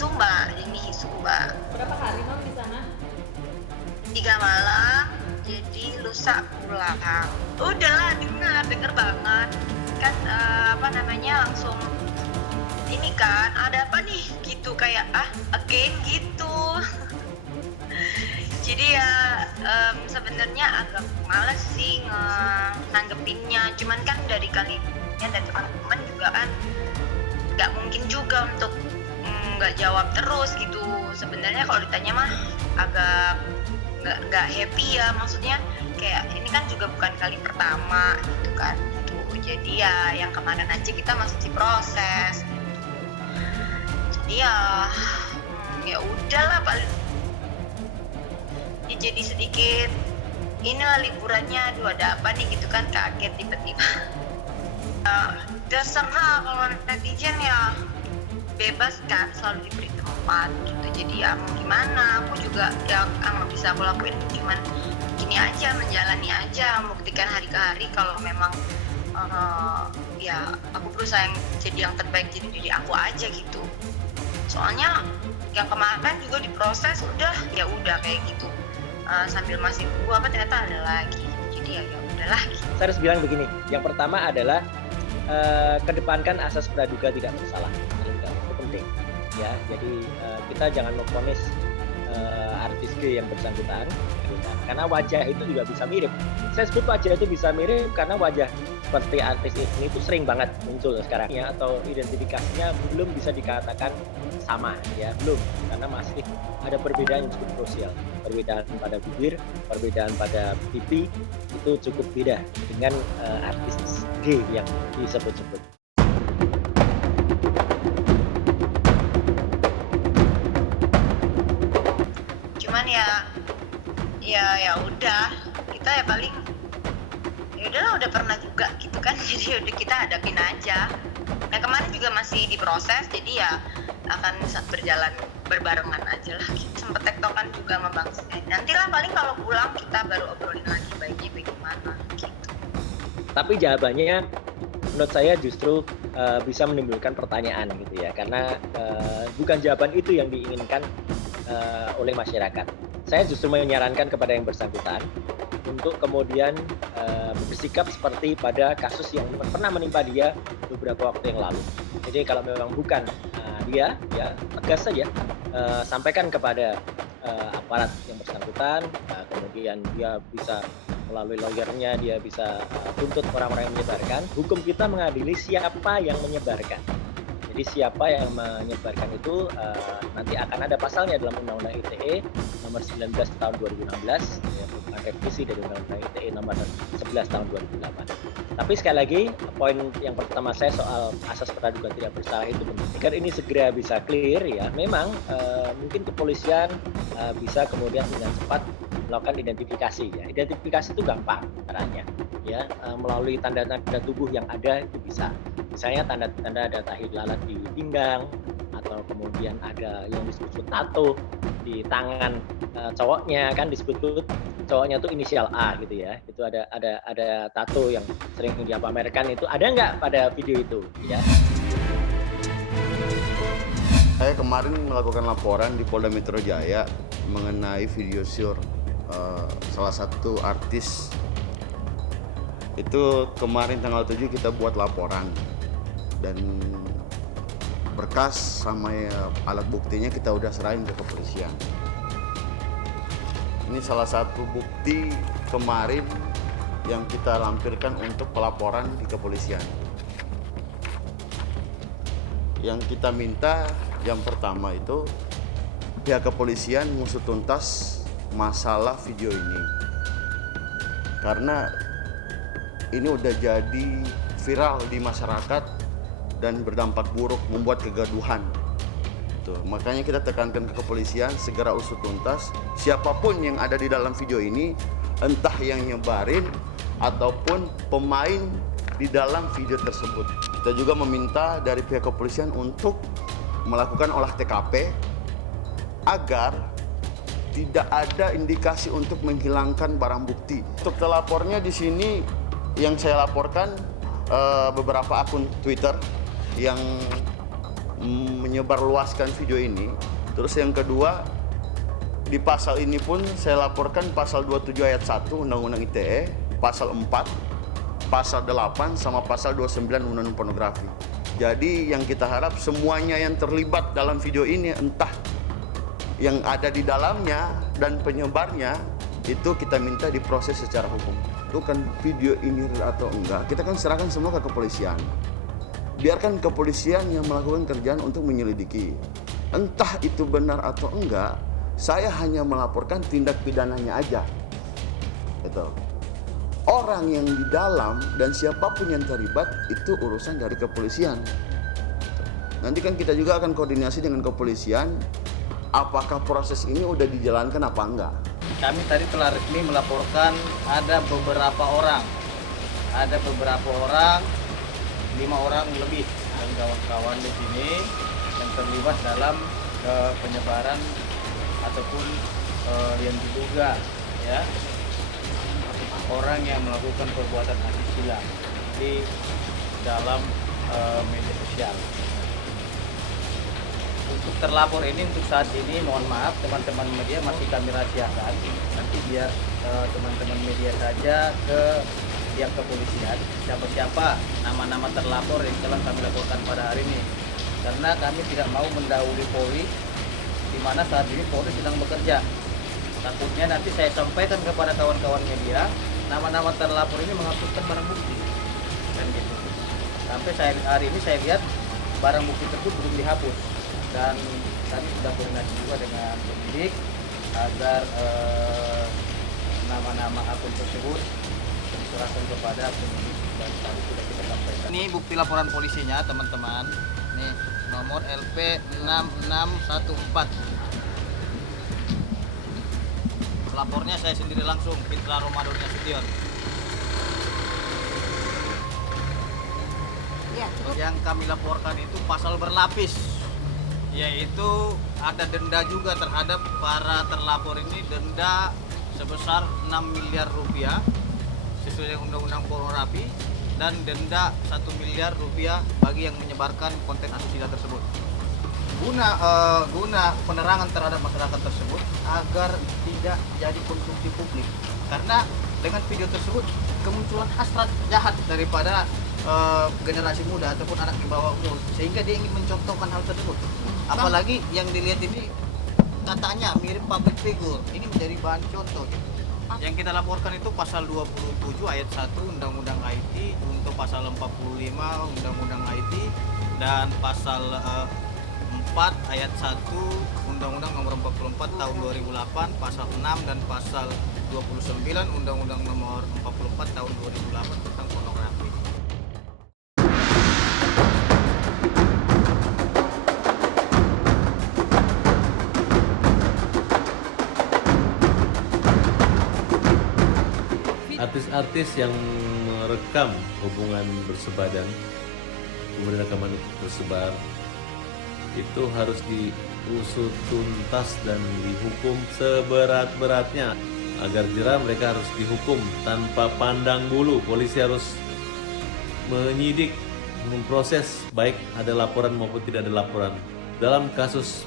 Sumba, di Sumba. Berapa hari non di sana? 3 malam, jadi lusa pulang. Udahlah, denger banget. Kan langsung ini kan, ada apa nih? Gitu kayak again gitu. Jadi ya sebenarnya agak males sih nanggepinnya. Cuman kan dari kalian dan teman-teman juga kan nggak mungkin juga untuk nggak jawab terus gitu. Sebenarnya kalau ditanya mah agak nggak happy ya, maksudnya kayak ini kan juga bukan kali pertama gitu kan gitu. Jadi ya yang kemarin aja kita masih proses gitu. Jadi ya udahlah paling ya, jadi sedikit inilah liburannya, aduh ada apa nih gitu kan, kaget tiba-tiba. Terserah, kalau netizen ya bebas kan, selalu diberi tempat gitu. Jadi ya mau gimana, aku juga ya nggak bisa aku lakuin, cuman gini aja, menjalani aja, membuktikan hari ke hari kalau memang ya aku berusaha jadi yang terbaik, jadi diri aku aja gitu. Soalnya yang kemarin juga diproses udah kayak gitu, sambil masih tunggu ternyata ada lagi, jadi ya udahlah gitu. Saya harus bilang begini, yang pertama adalah kedepankan asas praduga tidak bersalah, itu penting ya. Jadi kita jangan memvonis artis G yang bersangkutan, karena wajah itu juga bisa mirip. Saya sebut wajah itu bisa mirip karena wajah seperti artis ini itu sering banget muncul sekarang ya, atau identifikasinya belum bisa dikatakan sama ya, belum, karena masih ada perbedaan yang cukup krusial. Perbedaan pada bibir, perbedaan pada pipi itu cukup beda dengan artis G yang disebut-sebut. Cuman ya udah, kita ya paling ya udahlah, udah pernah juga gitu kan, jadi udah kita hadapin aja. Nah kemarin juga masih diproses, jadi ya akan berjalan berbarengan aja lah gitu. Sempet tektokan juga sama Bang Sen. Nantilah paling kalau pulang kita baru obrolin lagi baiknya bagaimana gitu. Tapi jawabannya menurut saya justru bisa menimbulkan pertanyaan gitu ya, karena bukan jawaban itu yang diinginkan oleh masyarakat. Saya justru menyarankan kepada yang bersangkutan untuk kemudian bersikap seperti pada kasus yang pernah menimpa dia beberapa waktu yang lalu. Jadi kalau memang bukan dia, ya tegas saja, sampaikan kepada aparat yang bersangkutan, kemudian dia bisa melalui lawyernya, dia bisa tuntut orang-orang yang menyebarkan. Hukum kita mengadili siapa yang menyebarkan. Jadi siapa yang menyebarkan itu nanti akan ada pasalnya dalam Undang-Undang ITE nomor 19 tahun 2016, ya, merupakan revisi dari Undang-Undang ITE nomor 11 tahun 2008. Tapi sekali lagi, poin yang pertama saya soal asas praduga tidak bersalah itu penting. Agar ini segera bisa clear ya, memang mungkin kepolisian bisa kemudian dengan cepat melakukan identifikasi ya. Identifikasi itu gampang caranya ya, melalui tanda-tanda tubuh yang ada itu bisa. Misalnya tanda-tanda ada tahi lalat di pinggang, atau kemudian ada yang disebut tato di tangan cowoknya, kan disebut cowoknya tuh inisial A gitu ya. Itu ada tato yang sering dipamerkan, itu ada nggak pada video itu ya. Saya kemarin melakukan laporan di Polda Metro Jaya mengenai video syur salah satu artis. Itu kemarin tanggal 7 kita buat laporan dan berkas sama alat buktinya kita udah serahin ke kepolisian. Ini salah satu bukti kemarin yang kita lampirkan untuk pelaporan di kepolisian. Yang kita minta yang pertama itu pihak kepolisian mengusut tuntas masalah video ini, karena ini udah jadi viral di masyarakat dan berdampak buruk, membuat kegaduhan. Tuh, makanya kita tekankan ke kepolisian segera usut tuntas siapapun yang ada di dalam video ini, entah yang nyebarin ataupun pemain di dalam video tersebut. Kita juga meminta dari pihak kepolisian untuk melakukan olah TKP agar tidak ada indikasi untuk menghilangkan barang bukti. Untuk telapornya di sini yang saya laporkan beberapa akun Twitter yang menyebarluaskan video ini. Terus yang kedua, di pasal ini pun saya laporkan pasal 27 ayat 1 Undang-Undang ITE, pasal 4, pasal 8, sama pasal 29 Undang-Undang Pornografi. Jadi yang kita harap semuanya yang terlibat dalam video ini, entah yang ada di dalamnya dan penyebarnya, itu kita minta diproses secara hukum. Itu kan video ini atau enggak, kita kan serahkan semua ke kepolisian. Biarkan kepolisian yang melakukan kerjaan untuk menyelidiki. Entah itu benar atau enggak, saya hanya melaporkan tindak pidananya aja. Itu. Orang yang di dalam dan siapapun yang terlibat itu urusan dari kepolisian. Nanti kan kita juga akan koordinasi dengan kepolisian, apakah proses ini udah dijalankan apa enggak. Kami tadi telah resmi melaporkan ada beberapa orang, 5 orang lebih dan kawan-kawan di sini yang terlibat dalam penyebaran ataupun yang diduga ya orang yang melakukan perbuatan asusila di dalam media sosial. Untuk terlapor ini untuk saat ini mohon maaf teman-teman media masih kami rahasiakan. Nanti biar teman-teman media saja ke pihak kepolisian siapa-siapa nama-nama terlapor yang telah kami laporkan pada hari ini. Karena kami tidak mau mendahului Polri, di mana saat ini Polri sedang bekerja. Takutnya nanti saya sampaikan kepada kawan-kawan media, nama-nama terlapor ini menghapuskan barang bukti, dan gitu. Sampai hari ini saya lihat barang bukti tersebut belum dihapus, dan kami sudah koordinasi juga dengan penyidik agar nama-nama akun tersebut diserahkan kepada penyidik dan tadi sudah kita sampaikan. Ini bukti laporan polisinya teman-teman. Nih nomor LP 6614. Lapornya saya sendiri langsung, Fitra Ramadan Nasution. Ya, Yang kami laporkan itu pasal berlapis, yaitu ada denda juga terhadap para terlapor ini, denda sebesar 6 miliar rupiah sesuai dengan Undang-Undang Pornografi, dan denda 1 miliar rupiah bagi yang menyebarkan konten asusila tersebut. Guna penerangan terhadap masyarakat tersebut agar tidak jadi konsumsi publik, karena dengan video tersebut kemunculan hasrat jahat daripada generasi muda ataupun anak di bawah umur, sehingga dia ingin mencontohkan hal tersebut. Apalagi yang dilihat ini katanya mirip public figure, ini menjadi bahan contoh. Yang kita laporkan itu pasal 27 ayat 1 Undang-Undang IT, untuk pasal 45 Undang-Undang IT, dan pasal 4 ayat 1 Undang-Undang Nomor 44 Tahun 2008, pasal 6 dan pasal 29 Undang-Undang Nomor 44 Tahun 2008 tentang pornografi. Artis-artis yang merekam hubungan bersebadan, kemudian rekaman itu tersebar, itu harus diusut tuntas dan dihukum seberat-beratnya. Agar jera, mereka harus dihukum tanpa pandang bulu. Polisi harus menyidik, memproses baik ada laporan maupun tidak ada laporan. Dalam kasus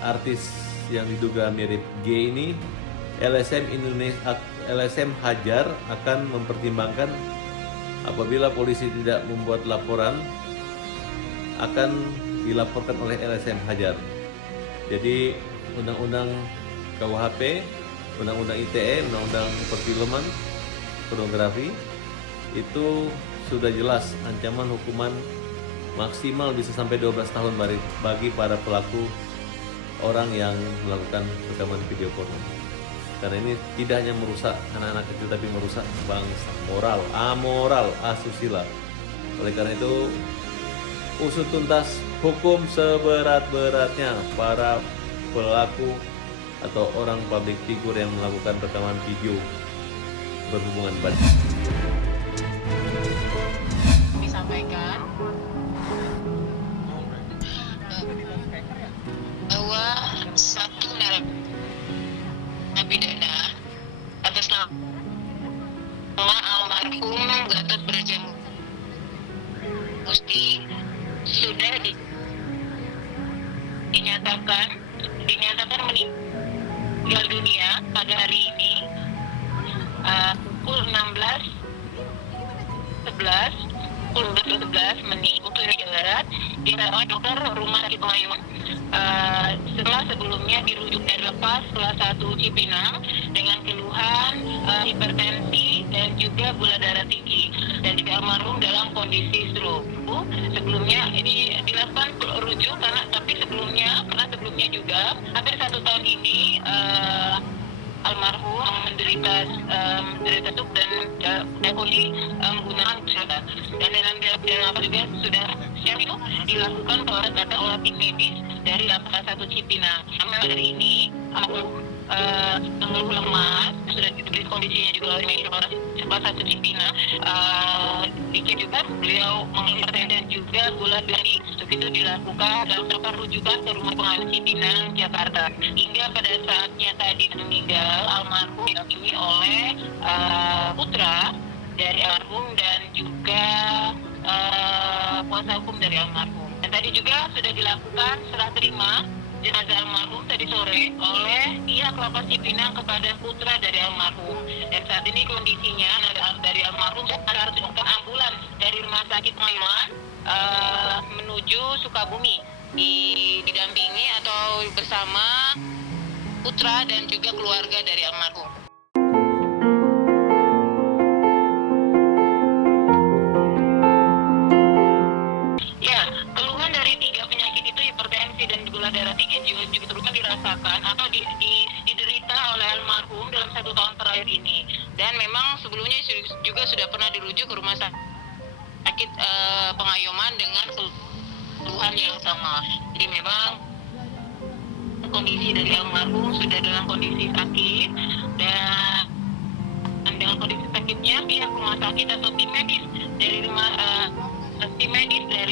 artis yang diduga mirip G ini, LSM Hajar akan mempertimbangkan apabila polisi tidak membuat laporan, akan dilaporkan oleh LSM Hajar. Jadi Undang-Undang KUHP, Undang-Undang ITE, Undang-Undang Perfilman, Pornografi itu sudah jelas ancaman hukuman maksimal bisa sampai 12 tahun bagi para pelaku orang yang melakukan rekaman video porno. Karena ini tidak hanya merusak anak-anak kecil, tapi merusak bangsa, moral, amoral, asusila. Oleh karena itu, usut tuntas, hukum seberat-beratnya para pelaku atau orang public figure yang melakukan rekaman video berhubungan badan. disampaikan bahwa satu narapidana atas nama almarhum Gatot Brajamusti sudah dinyatakan meninggal dunia pada hari ini pukul 16.11 menit waktu Indonesia Barat dirawat dokter rumah sakit Pengayuman setelah sebelumnya dirujuk dari lapas kelas 1 Cipinang dengan keluhan hipertensi dan juga gula darah tinggi, dan juga almarhum dalam kondisi stroke. Sebelumnya ini dilakukan rujuk karena sebelumnya juga hampir 1 tahun ini almarhum menderita stroke dan kondisi menggunakan obat. Dan dalam apa juga sudah siang itu dilakukan perawatan data oleh tim medis dari lapas 1 Cipinang. Sampai hari ini mengeluh lemas, sudah diberi kondisinya juga oleh medis lapas 1 Cipinang. Dikit juga beliau mengeluh hipertensi dan juga gula darah tinggi. Itu dilakukan dalam rangka rujukan ke rumah pengadilan Cipinang, Jakarta. Hingga pada saatnya tadi meninggal, almarhum didampingi oleh putra dari almarhum dan juga kuasa hukum dari almarhum. Dan tadi juga sudah dilakukan serah terima jenazah almarhum tadi sore oleh pihak lapas Cipinang kepada putra dari almarhum. Dan saat ini kondisinya dari almarhum harus menggunakan ambulans dari rumah sakit Pengayuman menuju Sukabumi, didampingi atau bersama putra dan juga keluarga dari almarhum. Ya, keluhan dari 3 penyakit itu, hipertensi dan gula darah tinggi, juga terus dirasakan atau diderita oleh almarhum dalam 1 tahun terakhir ini. Dan memang sebelumnya juga sudah pernah dirujuk ke rumah sakit Pengayuman dengan keluhan yang sama. Jadi memang kondisi dari almarhum sudah dalam kondisi sakit, dan dengan kondisi sakitnya pihak rumah sakit atau tim medis dari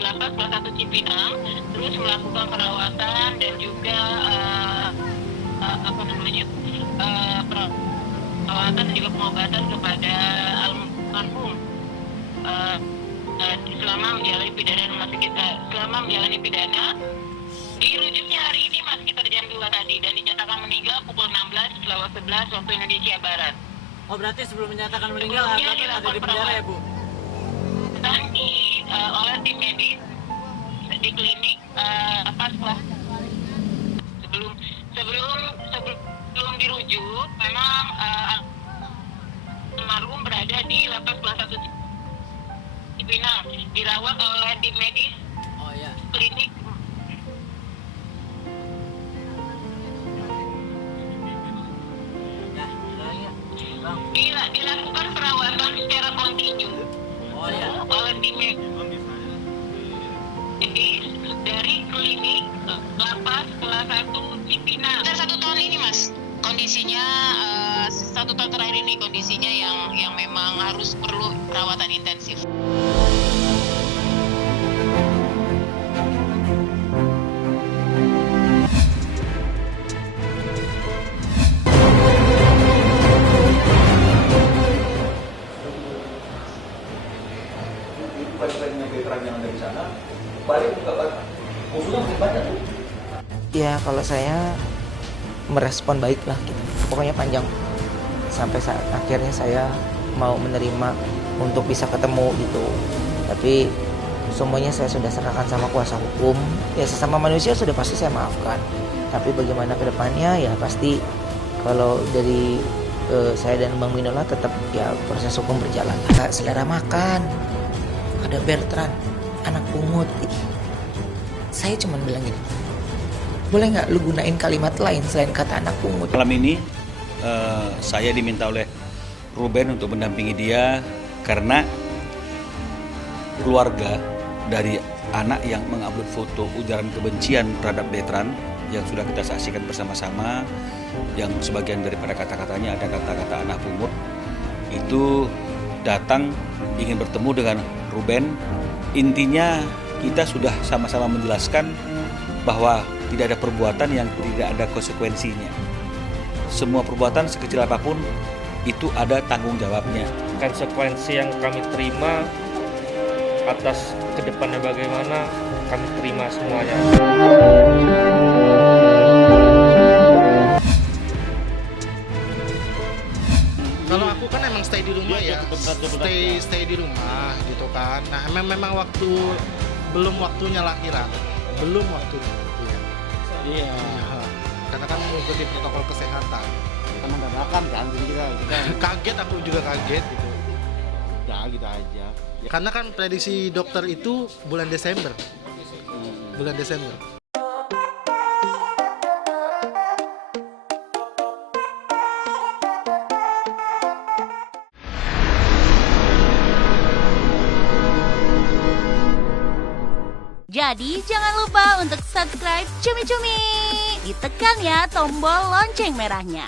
lapas kelas 1 Cipinang terus melakukan perawatan dan juga perawatan dan juga pengobatan kepada almarhum selama menjalani pidana. Dirujuknya hari ini masih sekitar jam 2 tadi dan dinyatakan meninggal pukul 16.11 waktu Indonesia Barat. Oh, berarti sebelum menyatakan meninggal ada di penjara ya, Bu? Oleh tim medis di klinik lapas kelas. Sebelum dirujuk, memang almarhum berada di lapas kelas 1 Cipinang, dirawat oleh tim medis klinik. Dilakukan perawatan secara kontinu oleh tim medis dari klinik lapas kelas 1 Cipinang. Sudah 1 tahun ini, Mas. Kondisinya 1 tahun terakhir ini kondisinya yang memang harus perlu perawatan intensif. Ya kalau saya merespon baik lah gitu. Pokoknya panjang sampai saat akhirnya saya mau menerima untuk bisa ketemu gitu. Tapi semuanya saya sudah serahkan sama kuasa hukum. Ya sesama manusia sudah pasti saya maafkan. Tapi bagaimana ke depannya ya pasti kalau dari saya dan Bang Minola tetap ya proses hukum berjalan. Selera makan, ada Bertrand, anak pungut. Saya cuma bilang gini, boleh nggak lu gunain kalimat lain selain kata anak pungut? Malam ini saya diminta oleh Ruben untuk mendampingi dia karena keluarga dari anak yang mengupload foto ujaran kebencian terhadap Bertrand yang sudah kita saksikan bersama-sama, yang sebagian daripada kata-katanya ada kata-kata anak pungut, itu datang ingin bertemu dengan Ruben. Intinya kita sudah sama-sama menjelaskan bahwa tidak ada perbuatan yang tidak ada konsekuensinya. Semua perbuatan sekecil apapun itu ada tanggung jawabnya. Konsekuensi yang kami terima atas kedepannya bagaimana kami terima semuanya. rumah ya stay di rumah gitu kan. Nah memang belum waktunya lahiran, belum waktunya. Iya. Karena kan mengikuti protokol kesehatan. Kita mendadak kan kita. Kaget, aku juga kaget gitu. Udah gitu aja. Karena kan prediksi dokter itu bulan Desember. Bulan Desember. Jadi jangan lupa untuk subscribe Cumi Cumi. Ditekan ya tombol lonceng merahnya.